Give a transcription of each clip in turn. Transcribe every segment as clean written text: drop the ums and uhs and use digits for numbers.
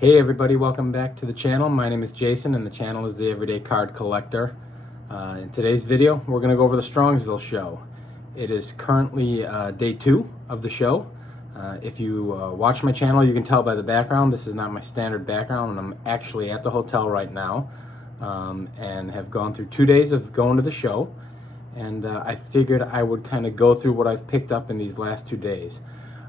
Hey everybody, welcome back to the channel. My name is Jason and the channel is the Everyday Card Collector. In today's video, we're going to go over the Strongsville show. It is currently day 2 of the show. If you watch my channel, you can tell by the background. This is not my standard background, and I'm actually at the hotel right now and have gone through 2 days of going to the show. And I figured I would kind of go through what I've picked up in these last 2 days.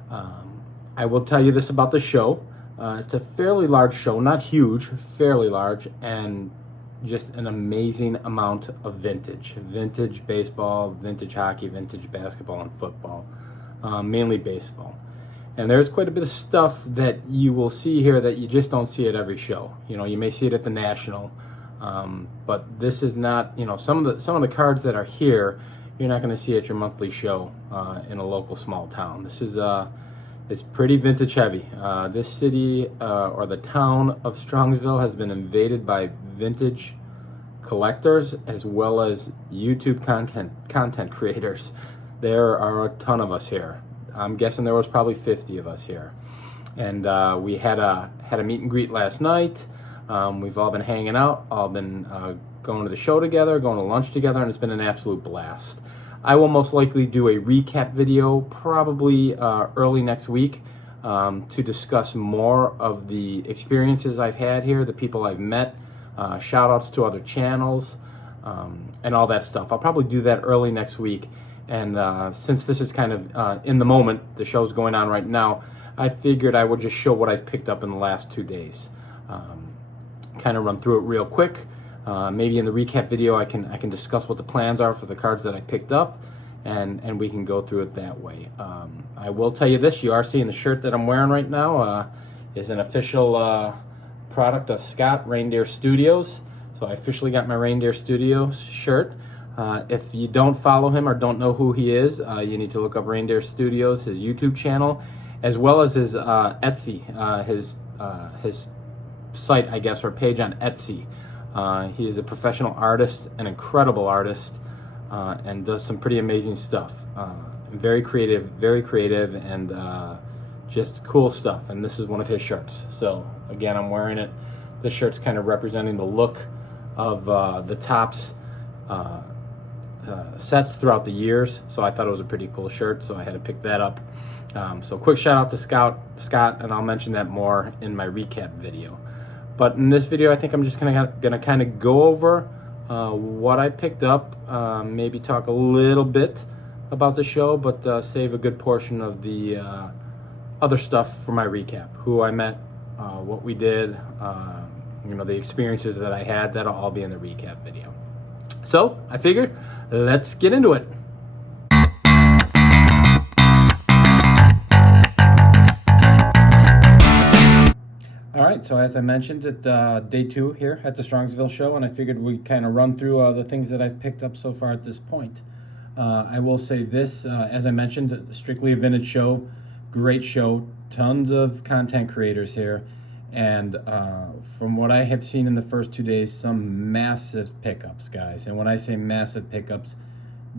I will tell you this about the show. It's a fairly large show, not huge, fairly large, and just an amazing amount of vintage. Vintage baseball, vintage hockey, vintage basketball, and football. Mainly baseball. And there's quite a bit of stuff that you will see here that you just don't see at every show. You know, you may see it at the National, but this is not, you know, some of the cards that are here, you're not going to see at your monthly show in a local small town. This is it's pretty vintage heavy. This city or the town of Strongsville has been invaded by vintage collectors as well as YouTube content creators. There are a ton of us here. I'm guessing there was probably 50 of us here, and we had a meet and greet last night. We've all been hanging out, all been going to the show together, going to lunch together, and it's been an absolute blast. I will most likely do a recap video probably early next week to discuss more of the experiences I've had here, the people I've met, shout outs to other channels, and all that stuff. I'll probably do that early next week. And since this is kind of in the moment, the show's going on right now, I figured I would just show what I've picked up in the last 2 days. Kind of run through it real quick. Maybe in the recap video I can discuss what the plans are for the cards that I picked up, and we can go through it that way. I will tell you this, you are seeing the shirt that I'm wearing right now is an official product of Scott, Reindeer Studios. So I officially got my Reindeer Studios shirt. If you don't follow him or don't know who he is, you need to look up Reindeer Studios, his YouTube channel, as well as his Etsy, his site, I guess, or page on Etsy. He is a professional artist, an incredible artist, and does some pretty amazing stuff. Very creative, and just cool stuff. And this is one of his shirts. So again, I'm wearing it. This shirt's kind of representing the look of the Topps sets throughout the years. So I thought it was a pretty cool shirt, so I had to pick that up. So quick shout out to Scott, and I'll mention that more in my recap video. But in this video, I think I'm just gonna kind of go over what I picked up, maybe talk a little bit about the show, but save a good portion of the other stuff for my recap. Who I met, what we did, you know, the experiences that I had. That'll all be in the recap video. So I figured, let's get into it. All right, so as I mentioned, at day 2 here at the Strongsville show, and I figured we'd kind of run through the things that I've picked up so far at this point. I will say this, as I mentioned, strictly a vintage show, great show, tons of content creators here, and from what I have seen in the first 2 days, some massive pickups, guys. And when I say massive pickups,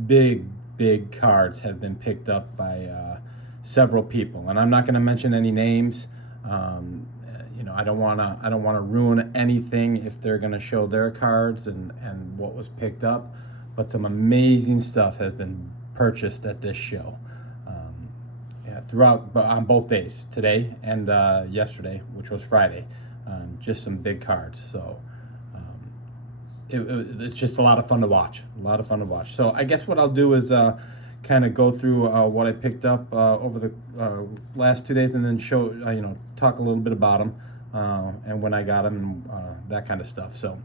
big cards have been picked up by several people, and I'm not going to mention any names. You know, I don't want to ruin anything if they're going to show their cards and what was picked up, but some amazing stuff has been purchased at this show. Throughout, on both days, today and yesterday, which was Friday. Just some big cards. So it's just a lot of fun to watch. So I guess what I'll do is kind of go through what I picked up over the last 2 days, and then show, you know, talk a little bit about them and when I got them, and that kind of stuff. So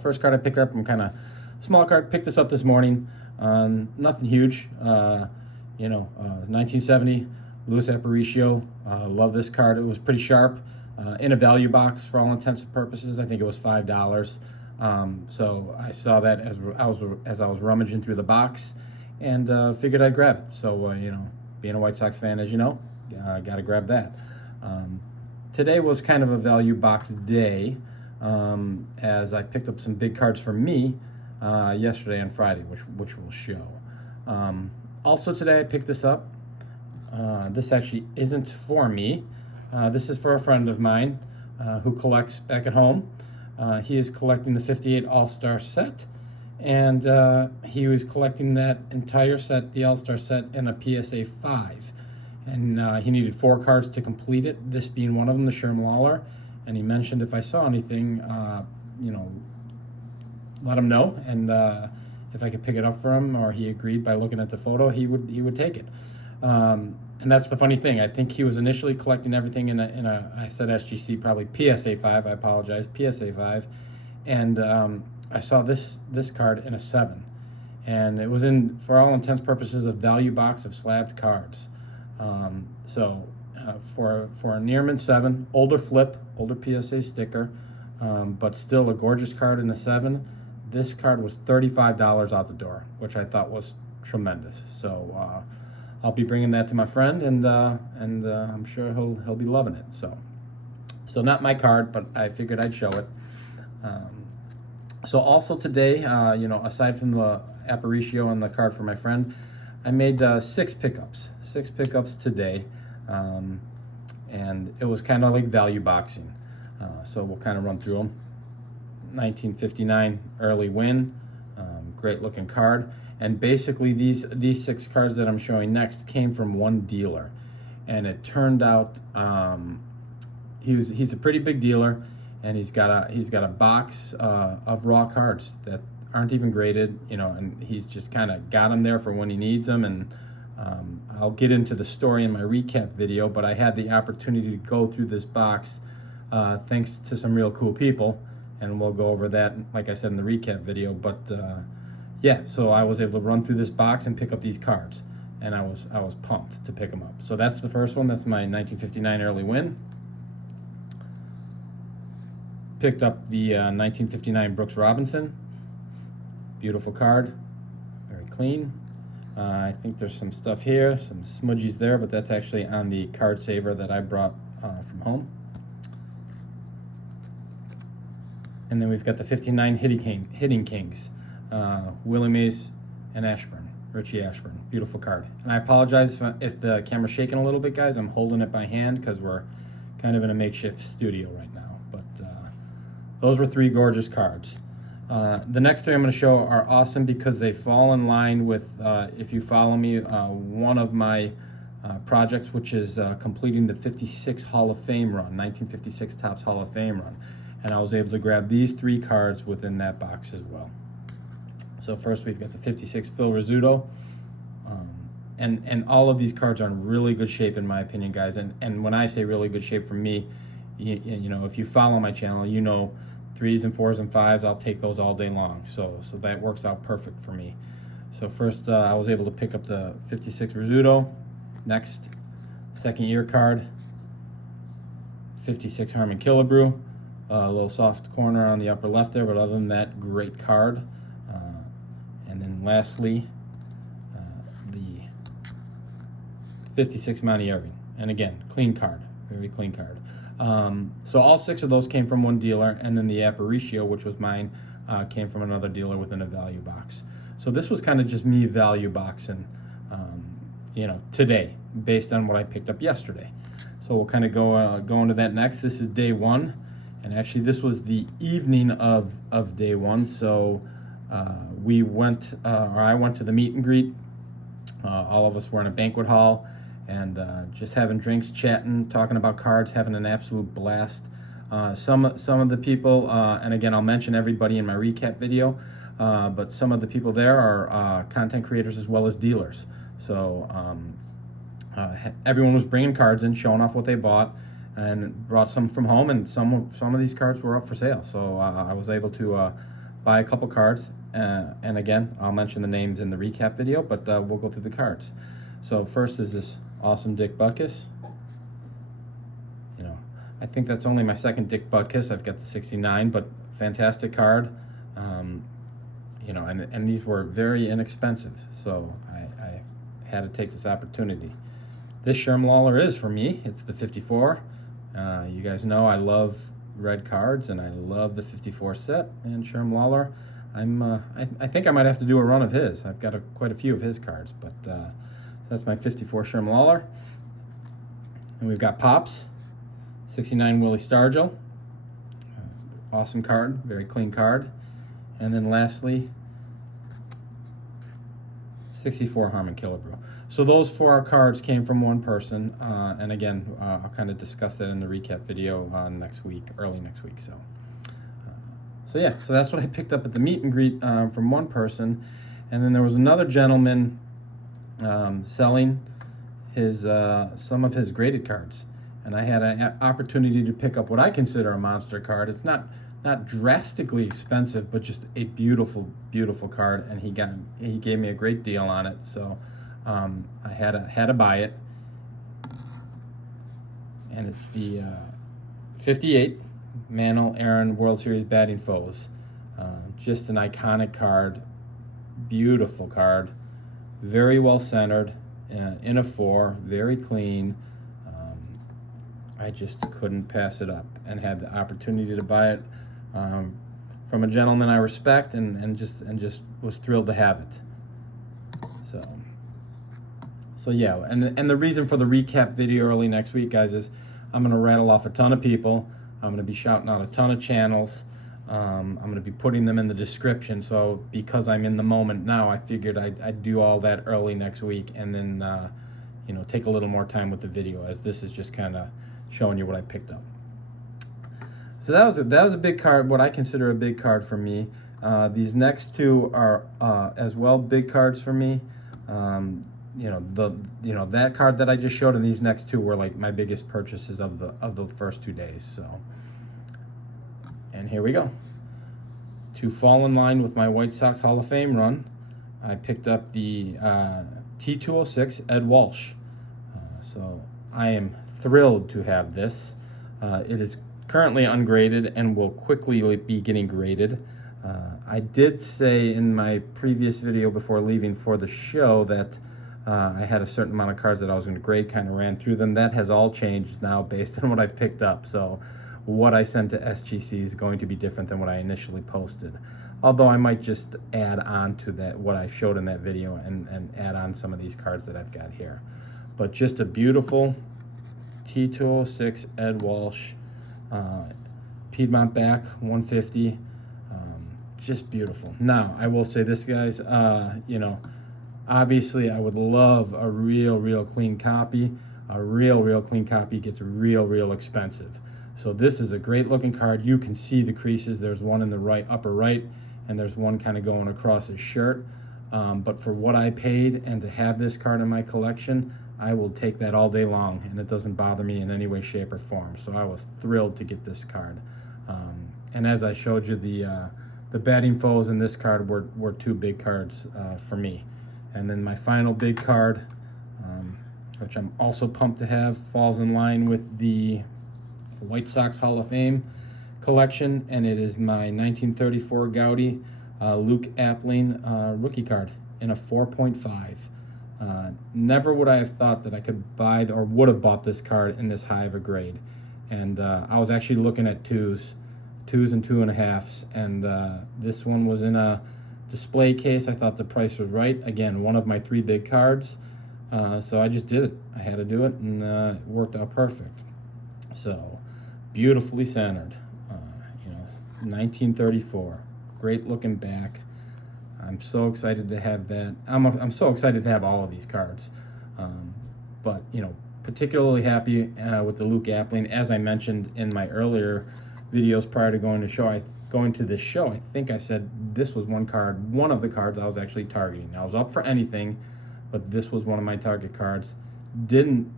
first card I picked up, I'm kind of small card. Picked this up this morning. Nothing huge. You know, 1970 Luis Aparicio. Love this card. It was pretty sharp. In a value box for all intents and purposes. I think it was $5. So I saw that as I was rummaging through the box, and figured I'd grab it. So you know, being a White Sox fan, as you know, got to grab that. Today was kind of a value box day, as I picked up some big cards for me yesterday and Friday, which will show. Also today I picked this up. This actually isn't for me. This is for a friend of mine who collects back at home. He is collecting the 58 All-Star set, and he was collecting that entire set, the All-Star set, in a PSA 5. And he needed 4 cards to complete it, this being one of them, the Sherm Lawler. And he mentioned if I saw anything, you know, let him know, and if I could pick it up for him, or he agreed by looking at the photo, he would take it. And that's the funny thing. I think he was initially collecting everything in a I said SGC, probably PSA 5. I apologize, PSA 5. And I saw this card in a 7, and it was in, for all intents purposes, a value box of slabbed cards. For a Nearman 7, older flip, older PSA sticker, but still a gorgeous card in a 7. This card was $35 out the door, which I thought was tremendous. So I'll be bringing that to my friend, and I'm sure he'll be loving it. So not my card, but I figured I'd show it. So also today, you know, aside from the Aparicio and the card for my friend, I made 6 pickups today, and it was kind of like value boxing. So we'll kind of run through them. 1959 early win, great looking card. And basically these 6 cards that I'm showing next came from one dealer, and it turned out he's a pretty big dealer, and he's got a box of raw cards that aren't even graded, you know, and he's just kind of got them there for when he needs them. And I'll get into the story in my recap video, but I had the opportunity to go through this box thanks to some real cool people, and we'll go over that, like I said, in the recap video. But yeah, so I was able to run through this box and pick up these cards, and I was pumped to pick them up. So that's the first one. That's my 1959 early win. Picked up the 1959 Brooks Robinson. Beautiful card, very clean. I think there's some stuff here, some smudgies there, but that's actually on the card saver that I brought from home. And then we've got the 59 Hitting Kings, Willie Mays and Ashburn, Richie Ashburn. Beautiful card. And I apologize if the camera's shaking a little bit, guys. I'm holding it by hand because we're kind of in a makeshift studio right now. But those were 3 gorgeous cards. The next 3 I'm going to show are awesome because they fall in line with, if you follow me, one of my projects, which is completing the 56 Hall of Fame run, 1956 Topps Hall of Fame run. And I was able to grab these 3 cards within that box as well. So first we've got the 56 Phil Rizzuto. And all of these cards are in really good shape, in my opinion, guys. And when I say really good shape, for me, you know, if you follow my channel, you know, 3s and 4s and 5s, I'll take those all day long. So that works out perfect for me. So first, I was able to pick up the 56 Rizzuto. Next, second year card, 56 Harmon Killebrew. A little soft corner on the upper left there, but other than that, great card. And then lastly, the 56 Monty Irving. And again, clean card, very clean card. So all 6 of those came from one dealer, and then the Aparicio, which was mine, came from another dealer within a value box. So this was kind of just me value boxing, you know, today, based on what I picked up yesterday. So we'll kind of go into that next. This is day 1, and actually this was the evening of day 1. So we went, or I went to the meet and greet. All of us were in a banquet hall, and just having drinks, chatting, talking about cards, having an absolute blast. Some of the people, and again, I'll mention everybody in my recap video, but some of the people there are content creators as well as dealers. So everyone was bringing cards in, showing off what they bought, and brought some from home, and some of these cards were up for sale. So I was able to buy a couple cards, and again, I'll mention the names in the recap video, but we'll go through the cards. So first is this awesome Dick Butkus. You know, I think that's only my second Dick Butkus. I've got the 69, but fantastic card. You know, and these were very inexpensive, so I had to take this opportunity. This Sherm Lawler is for me. It's the 54. You guys know I love red cards, and I love the 54 set. And Sherm Lawler, I think I might have to do a run of his. I've got quite a few of his cards, but that's my 54 Sherm Lawler. And we've got Pops, 69 Willie Stargell. Awesome card, very clean card. And then lastly, 64 Harmon Killebrew. So those 4 cards came from one person, and again, I'll kind of discuss that in the recap video next week, early next week. So yeah, so that's what I picked up at the meet and greet from one person, and then there was another gentleman selling his some of his graded cards, and I had an opportunity to pick up what I consider a monster card. It's not drastically expensive, but just a beautiful, beautiful card, and he gave me a great deal on it. So I had to buy it, and it's the 58 Mantle Aaron World Series Batting Foes. Just an iconic card, beautiful card, very well centered, in a 4, very clean. I just couldn't pass it up, and had the opportunity to buy it from a gentleman I respect, and just was thrilled to have it. So yeah, and the reason for the recap video early next week, guys, is I'm gonna rattle off a ton of people. I'm gonna be shouting out a ton of channels. I'm gonna be putting them in the description. So because I'm in the moment now, I figured I'd do all that early next week, and then you know, take a little more time with the video, as this is just kind of showing you what I picked up. So that was a big card, what I consider a big card for me. These next 2 are as well big cards for me. That card that I just showed, and these next 2 were like my biggest purchases of the first 2 days. So, and here we go. To fall in line with my White Sox Hall of Fame run, I picked up the T206 Ed Walsh. So I am thrilled to have this. It is currently ungraded and will quickly be getting graded. I did say in my previous video before leaving for the show that I had a certain amount of cards that I was going to grade, kind of ran through them. That has all changed now based on what I've picked up. So what I sent to SGC is going to be different than what I initially posted. Although I might just add on to that, what I showed in that video, and add on some of these cards that I've got here. But just a beautiful T206 Ed Walsh, Piedmont back, 150. Just beautiful. Now, I will say this, guys, you know, obviously I would love a real clean copy. A real clean copy gets real expensive. So this is a great looking card. You can see the creases. There's one in the upper right, and there's one kind of going across his shirt. But for what I paid, and to have this card in my collection, I will take that all day long, and it doesn't bother me in any way, shape, or form. So I was thrilled to get this card. And as I showed you, the batting foes in this card were 2 big cards for me. And then my final big card, which I'm also pumped to have, falls in line with the White Sox Hall of Fame collection, and it is my 1934 Gaudy Luke Appling rookie card in a 4.5. Never would I have thought that I could buy or would have bought this card in this high of a grade. And I was actually looking at 2s and 2.5s, and this one was in a display case. I thought the price was right. Again, one of my 3 big cards. So I just did it. I had to do it, and it worked out perfect. So beautifully centered, 1934. Great looking back. I'm so excited to have that. I'm so excited to have all of these cards. But particularly happy with the Luke Appling. As I mentioned in my earlier videos prior to going to this show, I think I said this was one of the cards I was actually targeting. I was up for anything, but this was one of my target cards. Didn't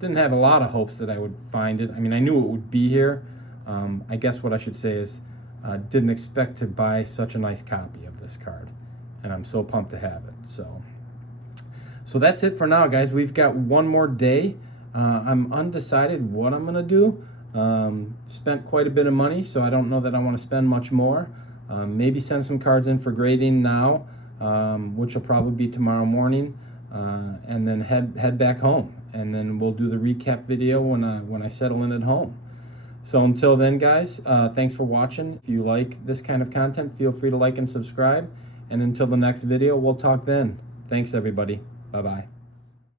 have a lot of hopes that I would find it. I mean, I knew it would be here. I guess what I should say is didn't expect to buy such a nice copy of this card, and I'm so pumped to have it. So that's it for now, guys. We've got one more day. I'm undecided what I'm gonna do. Spent quite a bit of money, so I don't know that I want to spend much more. Maybe send some cards in for grading now, which will probably be tomorrow morning, and then head back home, and then we'll do the recap video when I settle in at home. So until then, guys, thanks for watching. If you like this kind of content, feel free to like and subscribe. And until the next video, we'll talk then. Thanks, everybody. Bye-bye.